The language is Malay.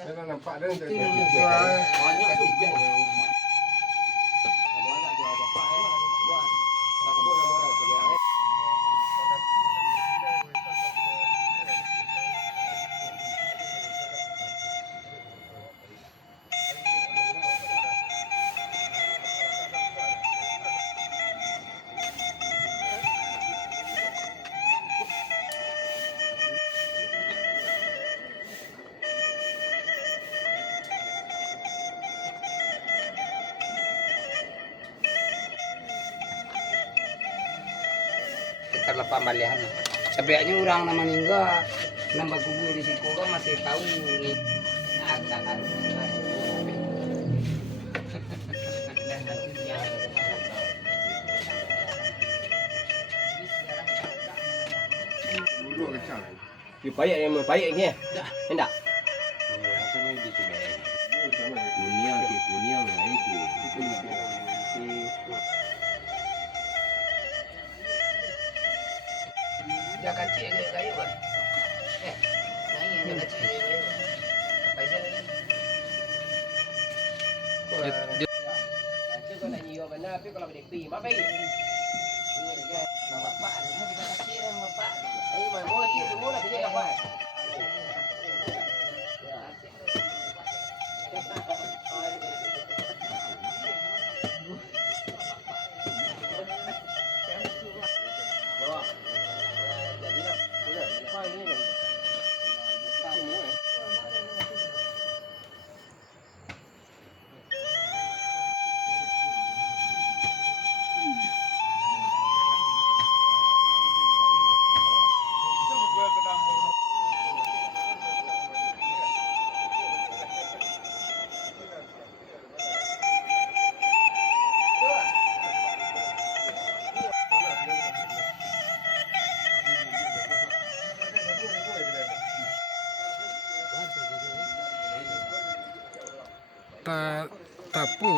Jangan nampak dia Banyak juga. Terlepas balihan. Sebenarnya orang nama ninggal nama kubur di situ kan masih tahu nih. Ada kan. dulu kecil. Payah yang payahnya. Enggak. Kunyang lah itu. Dia kacik ke kayu kan? Naik dia kacik ke kayu. Paisa lagi. Kacik kau nak nyiwa benar, tapi kalau berdek pi, apa lagi? Nama bapak, kita kacik nama bapak. Ayo, mau cik tunggu lah dia apa? Tak apa